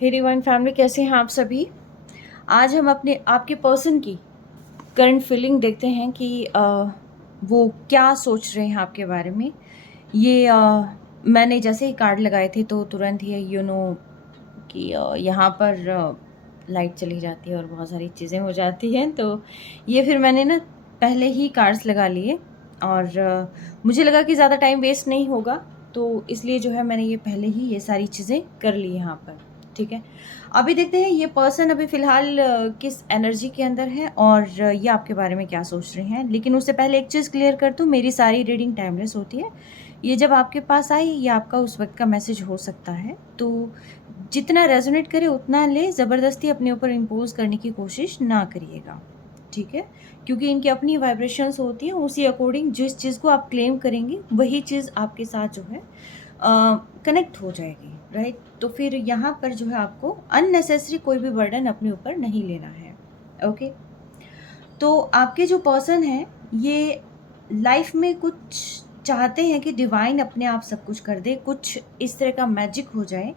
हे divine family, कैसे हैं आप सभी। आज हम अपने आपके पर्सन की करंट फीलिंग देखते हैं कि वो क्या सोच रहे हैं आपके बारे में। ये मैंने जैसे ही कार्ड लगाए थे तो तुरंत ही कि यहाँ पर लाइट चली जाती है और बहुत सारी चीज़ें हो जाती हैं। तो ये फिर मैंने ना पहले ही कार्ड्स लगा लिए और मुझे लगा कि ज़्यादा टाइम वेस्ट नहीं होगा, तो इसलिए जो है मैंने ये पहले ही ये सारी चीज़ें कर ली यहाँ पर। ठीक है, अभी देखते हैं ये पर्सन अभी फ़िलहाल किस एनर्जी के अंदर है और ये आपके बारे में क्या सोच रहे हैं। लेकिन उससे पहले एक चीज़ क्लियर कर दूँ, मेरी सारी रीडिंग टाइमलेस होती है। ये जब आपके पास आई, ये आपका उस वक़्त का मैसेज हो सकता है। तो जितना रेज़ोनेट करे उतना लें, ज़बरदस्ती अपने ऊपर इम्पोज़ करने की कोशिश ना करिएगा, ठीक है? क्योंकि इनकी अपनी वाइब्रेशंस होती हैं, उसी अकॉर्डिंग जिस चीज़ को आप क्लेम करेंगे, वही चीज़ आपके साथ जो है कनेक्ट हो जाएगी, राइट? तो फिर यहाँ पर जो है आपको अननेसेसरी कोई भी बर्डन अपने ऊपर नहीं लेना है, ओके? तो आपके जो पर्सन हैं, ये लाइफ में कुछ चाहते हैं कि डिवाइन अपने आप सब कुछ कर दे, कुछ इस तरह का मैजिक हो जाए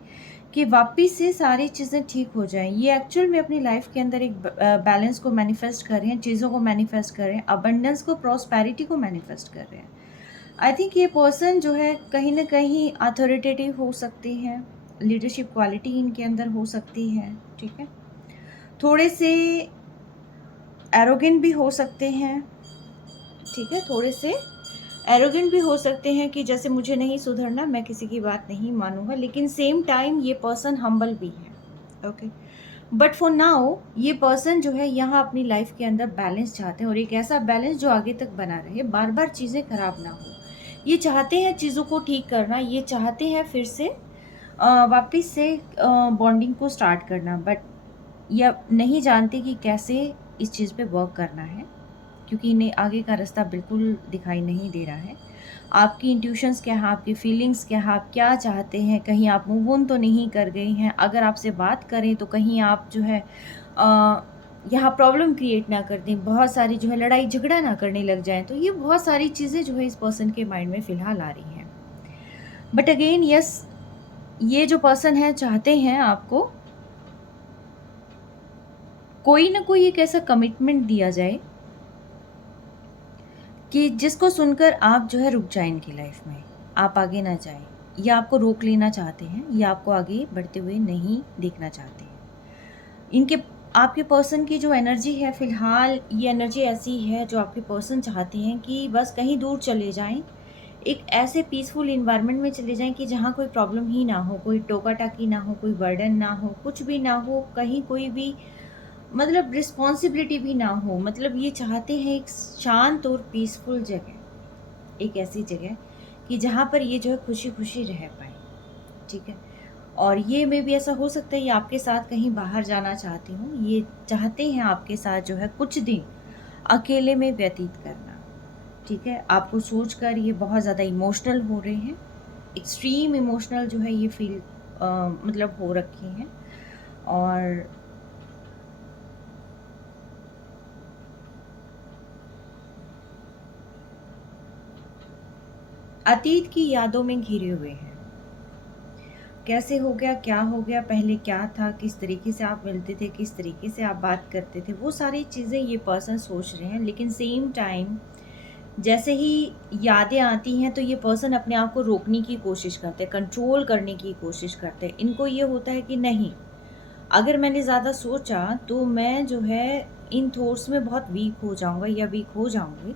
कि वापिस से सारी चीज़ें ठीक हो जाएँ। ये एक्चुअल में अपनी लाइफ के अंदर एक बैलेंस को मैनिफेस्ट कर रहे हैं, चीज़ों को मैनिफेस्ट कर रहे हैं, अबंडेंस को, प्रॉस्पेरिटी को मैनिफेस्ट कर रहे हैं। आई थिंक ये पर्सन जो है कहीं न कहीं अथॉरिटेटिव हो सकती है, लीडरशिप क्वालिटी इनके अंदर हो सकती है, ठीक है? थोड़े से एरोगेंट भी हो सकते हैं, ठीक है? थोड़े से एरोगेंट भी हो सकते हैं कि जैसे मुझे नहीं सुधरना, मैं किसी की बात नहीं मानूँगा, लेकिन सेम टाइम ये पर्सन हम्बल भी है, ओके? बट फॉर नाउ ये पर्सन जो है यहाँ अपनी लाइफ के अंदर बैलेंस चाहते हैं और एक ऐसा बैलेंस जो आगे तक बना रहे, बार-बार चीज़ें खराब ना हो। ये चाहते हैं चीज़ों को ठीक करना, ये चाहते हैं फिर से वापस से बॉन्डिंग को स्टार्ट करना, बट ये नहीं जानते कि कैसे इस चीज़ पे वर्क करना है, क्योंकि इन्हें आगे का रास्ता बिल्कुल दिखाई नहीं दे रहा है। आपकी इंट्यूशंस क्या है, आपकी फीलिंग्स क्या है, आप क्या चाहते हैं, कहीं आप मूव ऑन तो नहीं कर गए हैं। अगर आपसे बात करें तो कहीं आप जो है यहाँ प्रॉब्लम क्रिएट ना कर दें, बहुत सारी जो है लड़ाई झगड़ा ना करने लग जाएँ। तो ये बहुत सारी चीज़ें जो है इस पर्सन के माइंड में फ़िलहाल आ रही हैं। बट अगेन यस, ये जो पर्सन है चाहते हैं आपको कोई ना कोई एक ऐसा कमिटमेंट दिया जाए कि जिसको सुनकर आप जो है रुक जाएँ इनकी लाइफ में, आप आगे ना जाएँ, या आपको रोक लेना चाहते हैं, या आपको आगे बढ़ते हुए नहीं देखना चाहते हैं। इनके आपके पर्सन की जो एनर्जी है फ़िलहाल, ये एनर्जी ऐसी है जो आपके पर्सन चाहते हैं कि बस कहीं दूर चले जाएँ, एक ऐसे पीसफुल एनवायरनमेंट में चले जाएँ कि जहाँ कोई प्रॉब्लम ही ना हो, कोई टोका-टाकी ना हो, कोई बर्डन ना हो, कुछ भी ना हो, कहीं कोई भी मतलब रिस्पॉन्सिबिलिटी भी ना हो। मतलब ये चाहते हैं एक शांत और पीसफुल जगह, एक ऐसी जगह कि जहाँ पर ये जो है खुशी-खुशी रह पाएँ, ठीक है? और ये मे बी ऐसा हो सकता है ये आपके साथ कहीं बाहर जाना चाहती हों, ये चाहते हैं आपके साथ जो है कुछ दिन अकेले में व्यतीत करना, ठीक है? आपको सोचकर ये बहुत ज़्यादा इमोशनल हो रहे हैं, एक्सट्रीम इमोशनल जो है ये फ़ील मतलब हो रखे हैं। और अतीत की यादों में घिरे हुए हैं। कैसे हो गया, क्या हो गया, पहले क्या था, किस तरीके से आप मिलते थे, किस तरीके से आप बात करते थे, वो सारी चीज़ें ये पर्सन सोच रहे हैं। लेकिन सेम टाइम जैसे ही यादें आती हैं तो ये पर्सन अपने आप को रोकने की कोशिश करते हैं, कंट्रोल करने की कोशिश करते हैं। इनको ये होता है कि नहीं, अगर मैंने ज़्यादा सोचा तो मैं जो है इन थॉट्स में बहुत वीक हो जाऊँगा या वीक हो जाऊँगी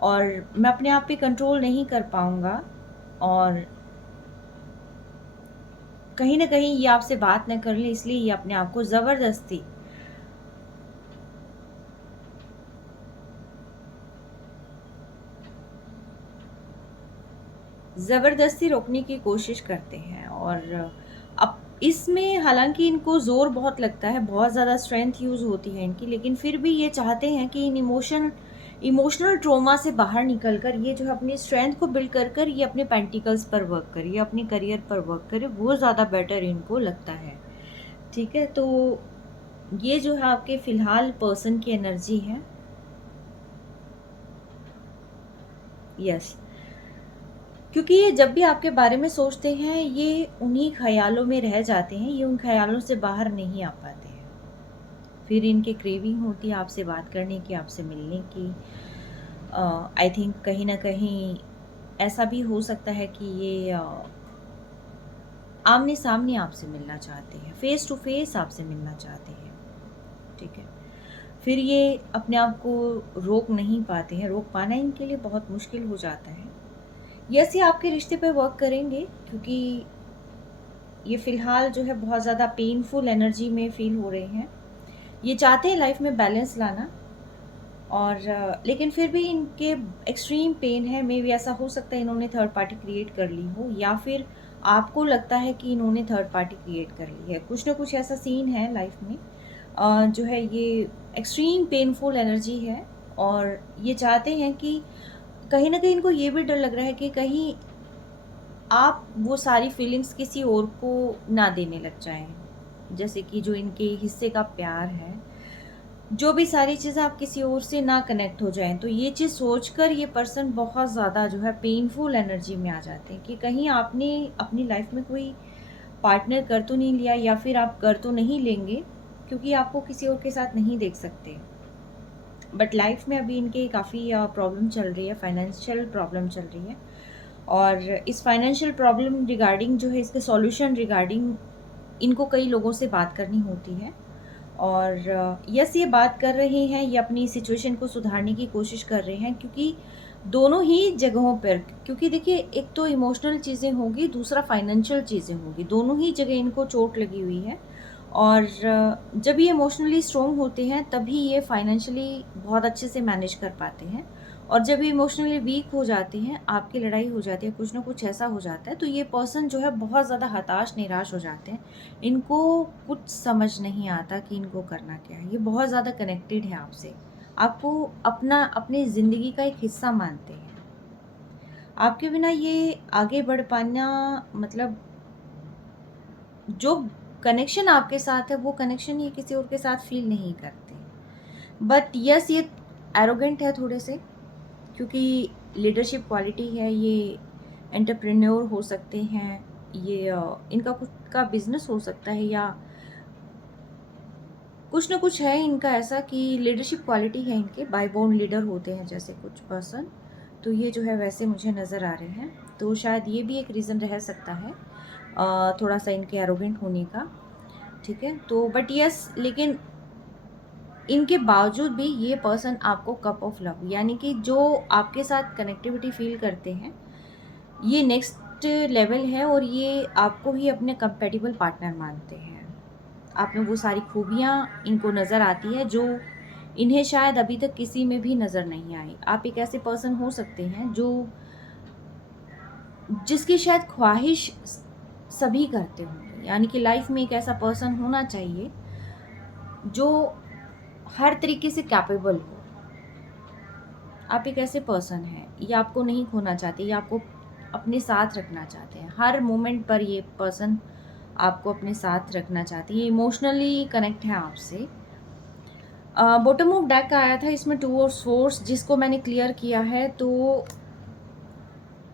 और मैं अपने आप पे कंट्रोल नहीं कर पाऊँगा, और कहीं न कहीं ये आपसे बात ना कर लें, इसलिए ये अपने आप को ज़बरदस्ती रोकने की कोशिश करते हैं। और अब इसमें हालाँकि इनको ज़ोर बहुत लगता है, बहुत ज़्यादा स्ट्रेंथ यूज़ होती है इनकी, लेकिन फिर भी ये चाहते हैं कि इन इमोशनल ट्रॉमा से बाहर निकल कर ये जो है अपनी स्ट्रेंथ को बिल्ड कर ये अपने पेंटिकल्स पर वर्क करे, ये अपने करियर पर वर्क करे, वो ज़्यादा बेटर इनको लगता है। ठीक है? तो ये जो है आपके फ़िलहाल पर्सन की एनर्जी है। यस। क्योंकि ये जब भी आपके बारे में सोचते हैं ये उन्हीं ख्यालों में रह जाते हैं, ये उन ख्यालों से बाहर नहीं आ पाते हैं। फिर इनके क्रेविंग होती है आपसे बात करने की, आपसे मिलने की। आई थिंक कहीं ना कहीं ऐसा भी हो सकता है कि ये आमने सामने आपसे मिलना चाहते हैं, फेस टू फेस आपसे मिलना चाहते हैं। ठीक है, फिर ये अपने आप को रोक नहीं पाते हैं, रोक पाना इनके लिए बहुत मुश्किल हो जाता है। यस, ये आपके रिश्ते पे वर्क करेंगे, क्योंकि ये फ़िलहाल जो है बहुत ज़्यादा पेनफुल एनर्जी में फ़ील हो रहे हैं। ये चाहते हैं लाइफ में बैलेंस लाना, और लेकिन फिर भी इनके एक्सट्रीम पेन है। मे बी ऐसा हो सकता है इन्होंने थर्ड पार्टी क्रिएट कर ली हो, या फिर आपको लगता है कि इन्होंने थर्ड पार्टी क्रिएट कर ली है। कुछ ना कुछ ऐसा सीन है लाइफ में जो है ये एक्सट्रीम पेनफुल एनर्जी है, और ये चाहते हैं कि कहीं ना कहीं इनको ये भी डर लग रहा है कि कहीं आप वो सारी फीलिंग्स किसी और को ना देने लग जाएं, जैसे कि जो इनके हिस्से का प्यार है, जो भी सारी चीज़ें आप किसी और से ना कनेक्ट हो जाएं। तो ये चीज़ सोचकर ये पर्सन बहुत ज़्यादा जो है पेनफुल एनर्जी में आ जाते हैं कि कहीं आपने अपनी लाइफ में कोई पार्टनर कर तो नहीं लिया, या फिर आप कर तो नहीं लेंगे, क्योंकि आपको किसी और के साथ नहीं देख सकते। बट लाइफ में अभी इनके काफ़ी प्रॉब्लम चल रही है, फाइनेंशियल प्रॉब्लम चल रही है, और इस फाइनेंशियल प्रॉब्लम रिगार्डिंग जो है, इसके सॉल्यूशन रिगार्डिंग इनको कई लोगों से बात करनी होती है। और यस, ये बात कर रहे हैं, ये अपनी सिचुएशन को सुधारने की कोशिश कर रहे हैं, क्योंकि दोनों ही जगहों पर, क्योंकि देखिए एक तो इमोशनल चीज़ें होंगी, दूसरा फाइनेंशियल चीज़ें होंगी, दोनों ही जगह इनको चोट लगी हुई है। और जब ये इमोशनली स्ट्रॉन्ग होते हैं तभी ये फाइनेंशियली बहुत अच्छे से मैनेज कर पाते हैं, और जब ये इमोशनली वीक हो जाते हैं, आपकी लड़ाई हो जाती है, कुछ ना कुछ ऐसा हो जाता है, तो ये पर्सन जो है बहुत ज़्यादा हताश निराश हो जाते हैं। इनको कुछ समझ नहीं आता कि इनको करना क्या है। ये बहुत ज़्यादा कनेक्टेड है आपसे, आपको अपना अपनी ज़िंदगी का एक हिस्सा मानते हैं। आपके बिना ये आगे बढ़ पाना, मतलब जो कनेक्शन आपके साथ है वो कनेक्शन ये किसी और के साथ फील नहीं करते। बट यस, ये एरोगेंट है थोड़े से, क्योंकि लीडरशिप क्वालिटी है, ये एंटरप्रेन्योर हो सकते हैं, ये इनका खुद का बिजनेस हो सकता है, या कुछ ना कुछ है इनका ऐसा कि लीडरशिप क्वालिटी है इनके, बाय बोर्न लीडर होते हैं जैसे कुछ पर्सन, तो ये जो है वैसे मुझे नज़र आ रहे हैं। तो शायद ये भी एक रीज़न रह सकता है थोड़ा सा इनके एरोगेंट होने का। ठीक है, तो बट यस, लेकिन इनके बावजूद भी ये पर्सन आपको कप ऑफ लव, यानी कि जो आपके साथ कनेक्टिविटी फील करते हैं, ये नेक्स्ट लेवल है, और ये आपको ही अपने कंपेटिबल पार्टनर मानते हैं। आप में वो सारी खूबियाँ इनको नज़र आती है जो इन्हें शायद अभी तक किसी में भी नज़र नहीं आई। आप एक ऐसे पर्सन हो सकते हैं जो जिसकी शायद ख्वाहिश सभी करते होंगे, यानी कि लाइफ में एक ऐसा पर्सन होना चाहिए जो हर तरीके से कैपेबल हो। आप एक ऐसे पर्सन हैं, ये आपको नहीं खोना चाहते, ये आपको अपने साथ रखना चाहते हैं। हर मोमेंट पर ये पर्सन आपको अपने साथ रखना चाहते हैं, ये इमोशनली कनेक्ट है आपसे। बॉटम ऑफ डेक आया था, इसमें 2 ऑफ सोर्स, जिसको मैंने क्लियर किया है, तो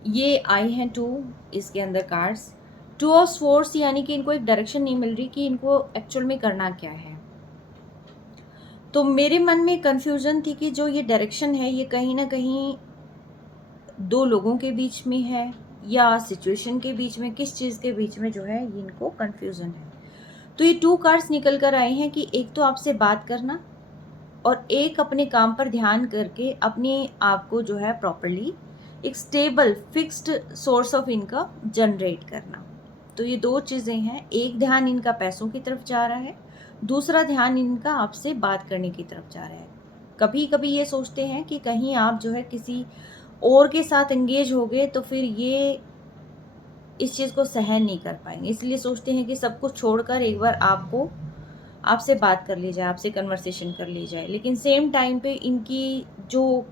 ये आई हैं 2 इसके अंदर कार्ड्स। 2 ऑफ सोर्स यानी कि इनको एक डायरेक्शन नहीं मिल रही कि इनको एक्चुअल में करना क्या है। तो मेरे मन में कन्फ्यूज़न थी कि जो ये डायरेक्शन है ये कहीं ना कहीं 2 लोगों के बीच में है, या सिचुएशन के बीच में, किस चीज़ के बीच में जो है ये इनको कन्फ्यूज़न है। तो ये 2 कार्ड्स निकल कर आए हैं कि एक तो आपसे बात करना, और एक अपने काम पर ध्यान करके अपने आप को जो है प्रॉपरली एक stable fixed source of income generate करना। तो ये 2 चीज़ें हैं, एक ध्यान इनका पैसों की तरफ जा रहा है, दूसरा ध्यान इनका आपसे बात करने की तरफ जा रहा है। कभी कभी ये सोचते हैं कि कहीं आप जो है किसी और के साथ एंगेज हो गए तो फिर ये इस चीज़ को सहन नहीं कर पाएंगे, इसलिए सोचते हैं कि सब कुछ छोड़कर एक बार आपसे बात कर ली जाए, आपसे कन्वर्सेशन कर ली जाए। लेकिन सेम टाइम पे इनकी जो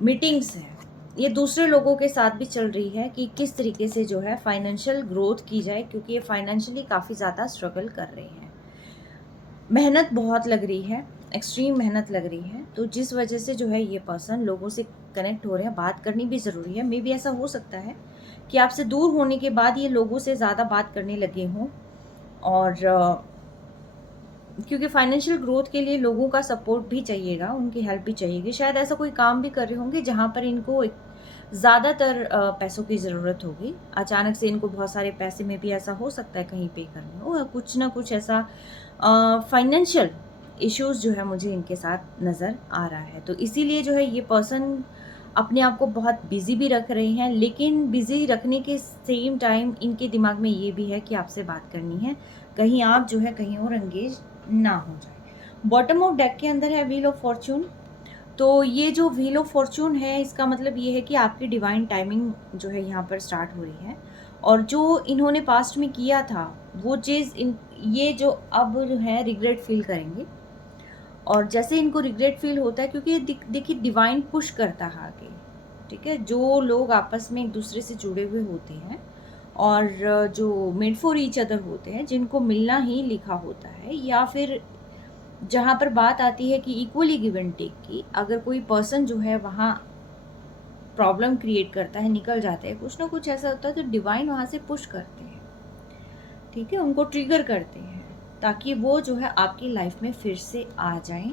मीटिंग्स हैं ये दूसरे लोगों के साथ भी चल रही है कि किस तरीके से जो है फाइनेंशियल ग्रोथ की जाए, क्योंकि ये फाइनेंशियली काफ़ी ज़्यादा स्ट्रगल कर रहे हैं, मेहनत बहुत लग रही है। एक्सट्रीम मेहनत लग रही है, तो जिस वजह से जो है ये पर्सन लोगों से कनेक्ट हो रहे हैं, बात करनी भी ज़रूरी है। मे बी ऐसा हो सकता है कि आपसे दूर होने के बाद ये लोगों से ज़्यादा बात करने लगे हों, और क्योंकि फाइनेंशियल ग्रोथ के लिए लोगों का सपोर्ट भी चाहिएगा, उनकी हेल्प भी चाहिएगी। शायद ऐसा कोई काम भी कर रहे होंगे जहाँ पर इनको ज़्यादातर पैसों की ज़रूरत होगी। अचानक से इनको बहुत सारे पैसे में भी ऐसा हो सकता है कहीं पे करने हो, या कुछ ना कुछ ऐसा फाइनेंशियल इश्यूज़ जो है मुझे इनके साथ नज़र आ रहा है। तो इसीलिए जो है ये पर्सन अपने आप को बहुत बिज़ी भी रख रहे हैं, लेकिन बिज़ी रखने के सेम टाइम इनके दिमाग में ये भी है कि आपसे बात करनी है, कहीं आप जो है कहीं और एंगेज ना हो जाए। बॉटम ऑफ डेक के अंदर है व्हील ऑफ फॉर्चून। तो ये जो व्हील ऑफ फॉर्चून है, इसका मतलब ये है कि आपकी डिवाइन टाइमिंग जो है यहाँ पर स्टार्ट हो रही है, और जो इन्होंने पास्ट में किया था वो चीज़ ये जो अब जो है रिग्रेट फील करेंगे। और जैसे इनको रिग्रेट फील होता है, क्योंकि देखिए डिवाइन पुश करता है आगे, ठीक है। जो लोग आपस में एक दूसरे से जुड़े हुए होते हैं और जो मेड फॉर ईच अदर होते हैं, जिनको मिलना ही लिखा होता है, या फिर जहाँ पर बात आती है कि इक्वली गिव एंड टेक की, अगर कोई पर्सन जो है वहाँ प्रॉब्लम क्रिएट करता है, निकल जाता है, कुछ ना कुछ ऐसा होता है, तो डिवाइन वहाँ से पुश करते हैं, ठीक है, उनको ट्रिगर करते हैं, ताकि वो जो है आपकी लाइफ में फिर से आ जाएं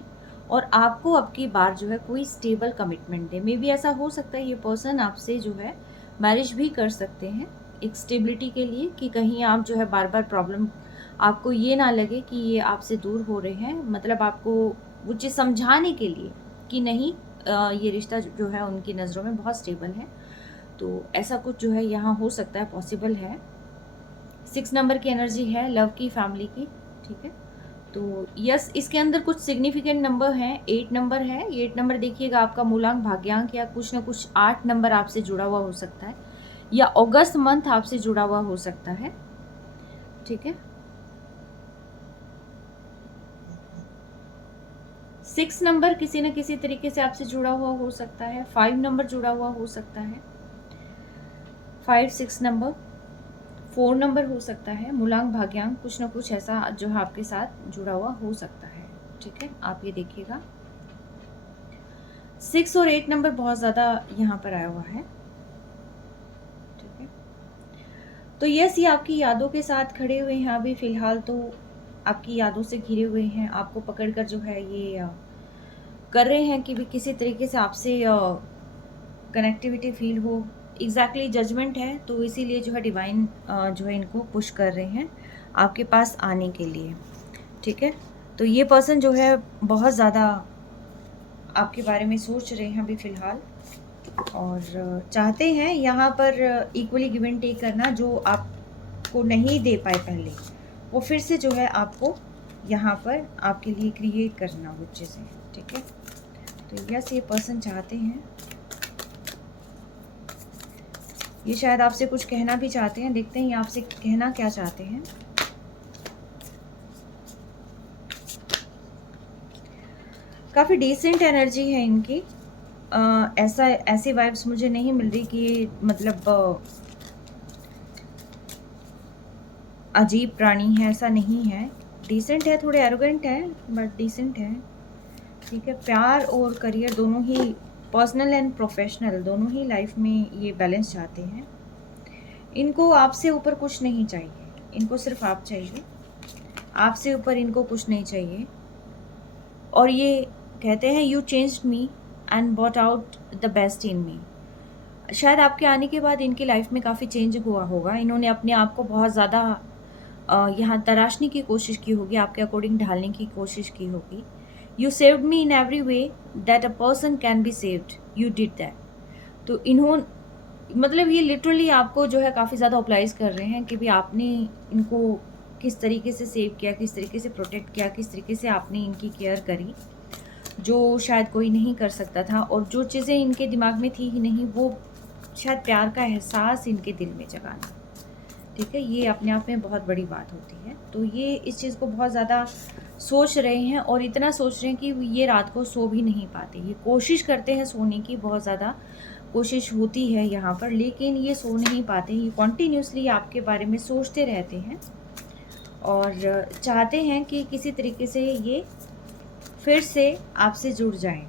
और आपको अब की बार जो है कोई stable commitment they. May be ऐसा हो सकता है ये पर्सन आपसे जो है मैरिज भी कर सकते हैं एक स्टेबिलिटी के लिए, कि कहीं आप जो है बार बार प्रॉब्लम, आपको ये ना लगे कि ये आपसे दूर हो रहे हैं, मतलब आपको वो चीज़ समझाने के लिए कि नहीं, ये रिश्ता जो है उनकी नज़रों में बहुत स्टेबल है। तो ऐसा कुछ जो है यहाँ हो सकता है, पॉसिबल है। 6 नंबर की एनर्जी है, लव की, फैमिली की, ठीक है। तो यस, इसके अंदर कुछ सिग्निफिकेंट नंबर हैं। 8 नंबर है, 8 नंबर देखिएगा आपका मूलांक, भाग्यांक, या कुछ ना कुछ 8 नंबर आपसे जुड़ा हुआ हो सकता है, या अगस्त मंथ आपसे जुड़ा हुआ हो सकता है, ठीक है। 6 नंबर किसी न किसी तरीके से आपसे जुड़ा हुआ हो सकता है। 5 नंबर जुड़ा हुआ हो सकता है, 5 6 नंबर, 4 नंबर हो सकता है, मूलांक, भाग्यांक, कुछ ना कुछ ऐसा जो है आपके साथ जुड़ा हुआ हो सकता है, ठीक है। आप ये देखिएगा 6 और 8 नंबर बहुत ज़्यादा यहाँ पर आया हुआ है, ठीक है। तो यस, ये आपकी यादों के साथ खड़े हुए हैं अभी फ़िलहाल, तो आपकी यादों से घिरे हुए हैं, आपको पकड़कर जो है ये कर रहे हैं कि भी किसी तरीके से आपसे कनेक्टिविटी फील हो। एग्जैक्टली जजमेंट है, तो इसीलिए जो है डिवाइन जो है इनको पुश कर रहे हैं आपके पास आने के लिए, ठीक है। तो ये पर्सन जो है बहुत ज़्यादा आपके बारे में सोच रहे हैं अभी फ़िलहाल, और चाहते हैं यहाँ पर इक्वली गिव एंड टेक करना, जो आपको नहीं दे पाए पहले, वो फिर से जो है आपको यहाँ पर आपके लिए क्रिएट करना वो चीज़ें, ठीक है। तो यस, ये पर्सन चाहते हैं, ये शायद आपसे कुछ कहना भी चाहते हैं। देखते हैं ये आपसे कहना क्या चाहते हैं। काफ़ी डिसेंट एनर्जी है इनकी। ऐसी वाइब्स मुझे नहीं मिल रही कि मतलब अजीब प्राणी है, ऐसा नहीं है। डिसेंट है, थोड़े एरोगेंट है, बट डिसेंट है, ठीक है। प्यार और करियर दोनों ही, पर्सनल एंड प्रोफेशनल दोनों ही लाइफ में ये बैलेंस चाहते हैं। इनको आपसे ऊपर कुछ नहीं चाहिए, इनको सिर्फ आप चाहिए, आपसे ऊपर इनको कुछ नहीं चाहिए। और ये कहते हैं you changed me and bought out the best in me. शायद आपके आने के बाद इनकी लाइफ में काफ़ी चेंज हुआ होगा। इन्होंने अपने आप को बहुत ज़्यादा यहाँ तराशने की कोशिश की होगी, आपके अकॉर्डिंग ढालने की कोशिश की होगी। You saved me in every way that a person can be saved, you did that. तो मतलब ये लिटरली आपको जो है काफ़ी ज़्यादा अप्लाइज कर रहे हैं कि भी आपने इनको किस तरीके से सेव किया, किस तरीके से प्रोटेक्ट किया, किस तरीके से आपने इनकी केयर करी, जो शायद कोई नहीं कर सकता था। और जो चीज़ें इनके दिमाग में थी ही नहीं, वो शायद प्यार का एहसास इनके दिल में जगाना, ठीक है। ये अपने आप में बहुत बड़ी बात होती है। तो ये इस चीज़ को बहुत ज़्यादा सोच रहे हैं, और इतना सोच रहे हैं कि ये रात को सो भी नहीं पाते। ये कोशिश करते हैं सोने की, बहुत ज़्यादा कोशिश होती है यहाँ पर, लेकिन ये सो नहीं पाते। ये कॉन्टीन्यूसली आपके बारे में सोचते रहते हैं और चाहते हैं कि किसी तरीके से ये फिर से आपसे जुड़ जाएं।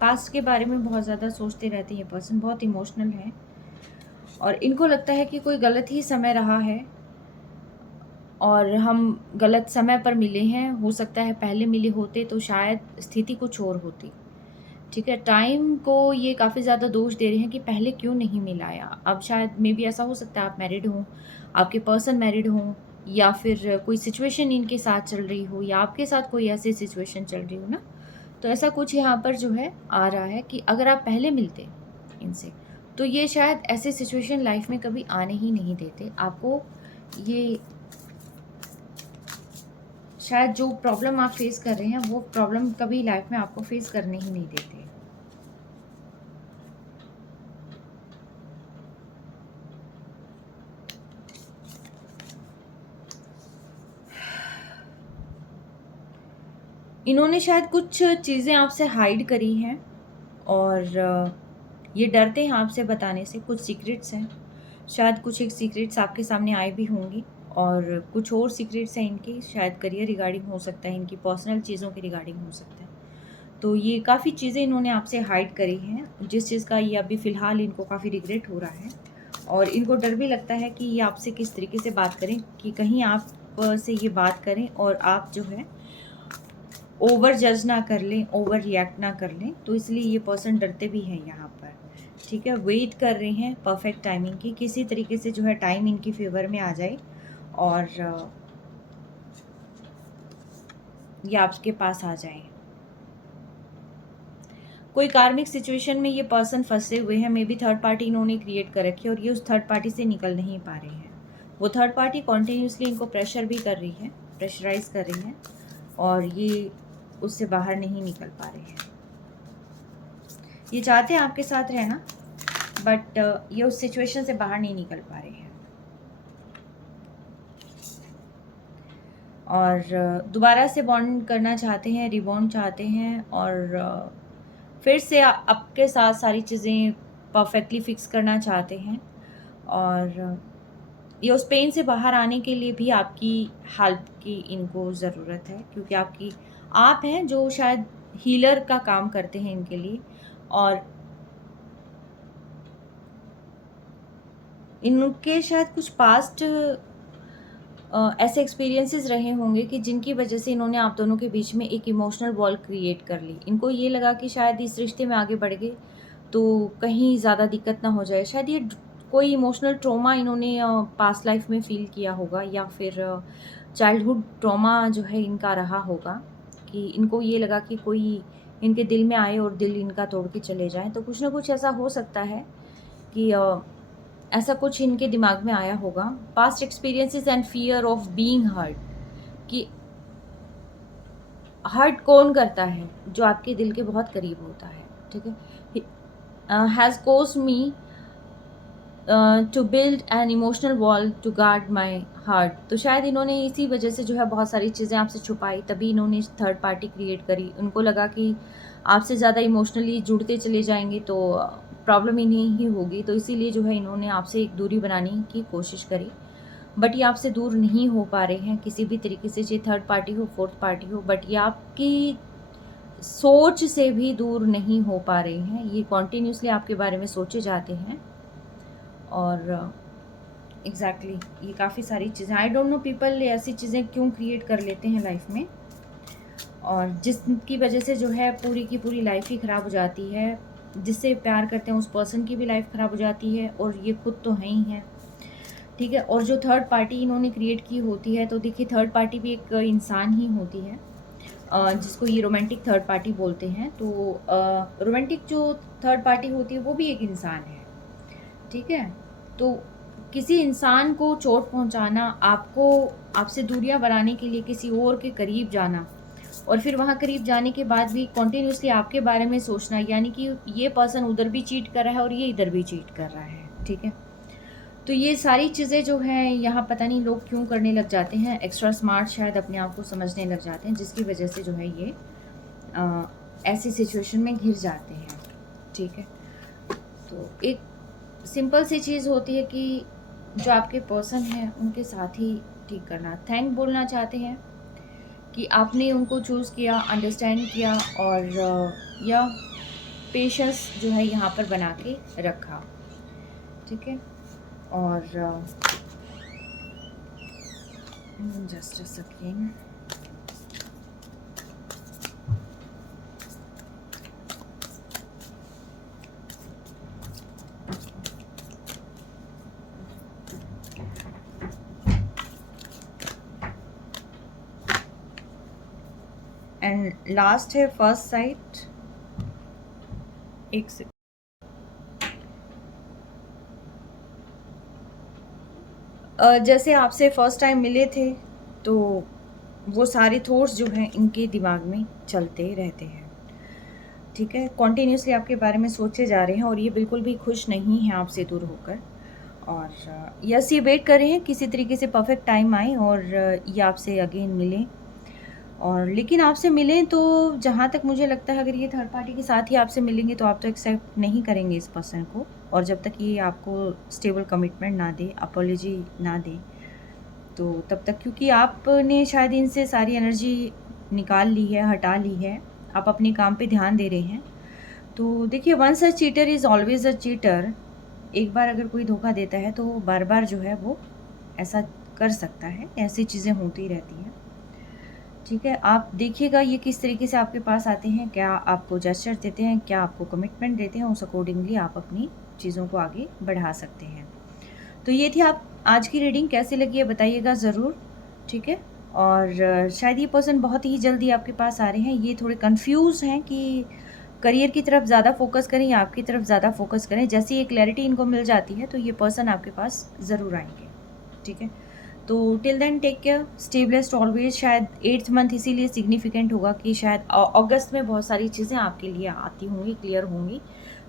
पास्ट के बारे में बहुत ज़्यादा सोचते रहते हैं ये पर्सन, बहुत इमोशनल है और इनको लगता है कि कोई गलत ही समय रहा है और हम गलत समय पर मिले हैं। हो सकता है पहले मिले होते तो शायद स्थिति कुछ और होती। ठीक है, टाइम को ये काफ़ी ज़्यादा दोष दे रहे हैं कि पहले क्यों नहीं मिलाया। अब शायद मे बी ऐसा हो सकता है आप मैरिड हों, आपके पर्सन मैरिड हों, या फिर कोई सिचुएशन इनके साथ चल रही हो, या आपके साथ कोई ऐसी सिचुएशन चल रही हो ना, तो ऐसा कुछ यहाँ पर जो है आ रहा है कि अगर आप पहले मिलते इनसे तो ये शायद ऐसे सिचुएशन लाइफ में कभी आने ही नहीं देते आपको। ये शायद जो प्रॉब्लम आप फेस कर रहे हैं वो प्रॉब्लम कभी लाइफ में आपको फेस करने ही नहीं देते। इन्होंने शायद कुछ चीज़ें आपसे हाइड करी हैं और ये डरते हैं आपसे बताने से। कुछ सीक्रेट्स हैं, शायद कुछ एक सीक्रेट्स आपके सामने आए भी होंगी और कुछ और सीक्रेट्स हैं इनकी, शायद करियर रिगार्डिंग हो सकता है, इनकी पर्सनल चीज़ों के रिगार्डिंग हो सकता है। तो ये काफ़ी चीज़ें इन्होंने आपसे हाइड करी हैं, जिस चीज़ का ये अभी फ़िलहाल इनको काफ़ी रिग्रेट हो रहा है और इनको डर भी लगता है कि ये आपसे किस तरीके से बात करें, कि कहीं आप से ये बात करें और आप जो है ओवर जज ना कर लें, ओवर रिएक्ट ना कर लें। तो इसलिए ये पर्सन डरते भी हैं यहाँ पर। ठीक है, वेट कर रहे हैं परफेक्ट टाइमिंग की, किसी तरीके से जो है टाइम इनकी फेवर में आ जाए और ये आपके पास आ जाए। कोई कार्मिक सिचुएशन में ये पर्सन फंसे हुए हैं, मे बी थर्ड पार्टी इन्होंने क्रिएट कर रखी है और ये उस थर्ड पार्टी से निकल नहीं पा रहे हैं। वो थर्ड पार्टी कॉन्टीन्यूसली इनको प्रेशर भी कर रही है, प्रेशराइज कर रही है और ये उससे बाहर नहीं निकल पा रहे हैं। ये चाहते हैं आपके साथ रहना बट ये उस सिचुएशन से बाहर नहीं निकल पा रहे हैं और दोबारा से बॉन्ड करना चाहते हैं, रिबॉन्ड चाहते हैं और फिर से आपके साथ सारी चीज़ें परफेक्टली फिक्स करना चाहते हैं और ये उस पेन से बाहर आने के लिए भी आपकी हेल्प की इनको ज़रूरत है, क्योंकि आप हैं जो शायद हीलर का काम करते हैं इनके लिए और इनके शायद कुछ पास्ट ऐसे एक्सपीरियंसेस रहे होंगे कि जिनकी वजह से इन्होंने आप दोनों के बीच में एक इमोशनल वॉल क्रिएट कर ली। इनको ये लगा कि शायद इस रिश्ते में आगे बढ़ गए तो कहीं ज़्यादा दिक्कत ना हो जाए। शायद ये कोई इमोशनल ट्रॉमा इन्होंने पास्ट लाइफ में फ़ील किया होगा या फिर चाइल्डहुड ट्रॉमा जो है इनका रहा होगा कि इनको ये लगा कि कोई इनके दिल में आए और दिल इनका तोड़ के चले जाए। तो कुछ ना कुछ ऐसा हो सकता है कि ऐसा कुछ इनके दिमाग में आया होगा। Past experiences and fear of being hurt, कि हर्ट कौन करता है, जो आपके दिल के बहुत करीब होता है। ठीक है, has cost me to build an emotional wall to guard my heart. तो शायद इन्होंने इसी वजह से जो है बहुत सारी चीज़ें आपसे छुपाई, तभी इन्होंने थर्ड पार्टी क्रिएट करी। उनको लगा कि आपसे ज़्यादा इमोशनली जुड़ते चले जाएंगे तो प्रॉब्लम इन्हें ही होगी, तो इसीलिए जो है इन्होंने आपसे एक दूरी बनाने की कोशिश करी। बट ये आपसे दूर नहीं हो पा रहे हैं किसी भी तरीके से, चाहे थर्ड पार्टी हो, फोर्थ पार्टी हो, बट ये आपकी सोच से भी दूर नहीं हो पा रहे हैं। ये कॉन्टीन्यूसली आपके बारे में सोचे जाते हैं और एग्जैक्टली ये काफ़ी सारी चीज़ें, आई डोंट नो पीपल ऐसी चीज़ें क्यों क्रिएट कर लेते हैं लाइफ में और जिसकी वजह से जो है पूरी की पूरी लाइफ ही ख़राब हो जाती है। जिससे प्यार करते हैं उस पर्सन की भी लाइफ ख़राब हो जाती है और ये खुद तो हैं ही हैं। ठीक है, और जो थर्ड पार्टी इन्होंने क्रिएट की होती है, तो देखिए थर्ड पार्टी भी एक इंसान ही होती है जिसको ये रोमांटिक थर्ड पार्टी बोलते हैं। तो रोमांटिक जो थर्ड पार्टी होती है वो भी एक इंसान है। ठीक है, तो किसी इंसान को चोट पहुंचाना, आपसे दूरियां बनाने के लिए किसी और के करीब जाना और फिर वहाँ करीब जाने के बाद भी कॉन्टीन्यूसली आपके बारे में सोचना, यानी कि ये पर्सन उधर भी चीट कर रहा है और ये इधर भी चीट कर रहा है। ठीक है, तो ये सारी चीज़ें जो हैं यहाँ पता नहीं लोग क्यों करने लग जाते हैं, एक्स्ट्रा स्मार्ट शायद अपने आप को समझने लग जाते हैं, जिसकी वजह से जो है ये ऐसी सिचुएशन में घिर जाते हैं। ठीक है, तो एक सिंपल सी चीज़ होती है कि जो आपके पर्सन हैं उनके साथ ही ठीक करना। थैंक बोलना चाहते हैं कि आपने उनको चूज़ किया, अंडरस्टैंड किया और या पेशेंस जो है यहाँ पर बना के रखा, ठीक है। और just a second. And last है फर्स्ट साइट। एक से जैसे आपसे फर्स्ट टाइम मिले थे तो वो सारे थॉट्स जो हैं इनके दिमाग में चलते रहते हैं, ठीक है। कॉन्टीन्यूसली आपके बारे में सोचे जा रहे हैं और ये बिल्कुल भी खुश नहीं है आपसे दूर होकर। और यस, ये वेट कर रहे हैं किसी तरीके से परफेक्ट टाइम आए और ये आपसे अगेन मिलें। और लेकिन आपसे मिलें तो जहाँ तक मुझे लगता है, अगर ये थर्ड पार्टी के साथ ही आपसे मिलेंगे तो आप तो एक्सेप्ट नहीं करेंगे इस पर्सन को। और जब तक ये आपको स्टेबल कमिटमेंट ना दे, अपॉलॉजी ना दे, तो तब तक, क्योंकि आपने शायद इनसे सारी एनर्जी निकाल ली है, हटा ली है, आप अपने काम पे ध्यान दे रहे हैं। तो देखिए, once a cheater is always a cheater. एक बार अगर कोई धोखा देता है तो बार बार जो है वो ऐसा कर सकता है, ऐसी चीज़ें होती रहती हैं, ठीक है। आप देखिएगा ये किस तरीके से आपके पास आते हैं, क्या आपको जेस्चर देते हैं, क्या आपको कमिटमेंट देते हैं, उस अकॉर्डिंगली आप अपनी चीज़ों को आगे बढ़ा सकते हैं। तो ये थी आप आज की रीडिंग, कैसी लगी है बताइएगा ज़रूर, ठीक है। और शायद ये पर्सन बहुत ही जल्दी आपके पास आ रहे हैं। ये थोड़े कंफ्यूज हैं कि करियर की तरफ ज़्यादा फोकस करें या आपकी तरफ ज़्यादा फोकस करें। जैसे ये क्लैरिटी इनको मिल जाती है तो ये पर्सन आपके पास ज़रूर आएंगे, ठीक है। तो till then take care, stay blessed always. शायद 8th मंथ इसीलिए सिग्निफिकेंट होगा कि शायद अगस्त में बहुत सारी चीज़ें आपके लिए आती होंगी, क्लियर होंगी।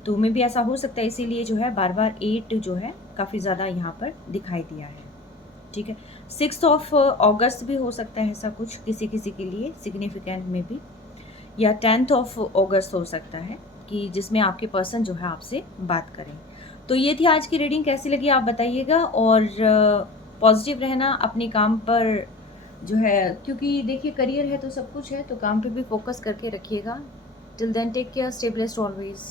तो में भी ऐसा हो सकता है, इसीलिए जो है बार बार 8 जो है काफ़ी ज़्यादा यहाँ पर दिखाई दिया है, ठीक है। 6th ऑफ अगस्त भी हो सकता है ऐसा कुछ किसी किसी के लिए सिग्निफिकेंट में भी, या 10th ऑफ अगस्त हो सकता है कि जिसमें आपके पर्सन जो है आपसे बात करें। तो ये थी आज की रीडिंग, कैसी लगी आप बताइएगा। और पॉजिटिव रहना अपने काम पर जो है, क्योंकि देखिए करियर है तो सब कुछ है, तो काम पे भी फोकस करके रखिएगा। Till then take care, stay blessed always.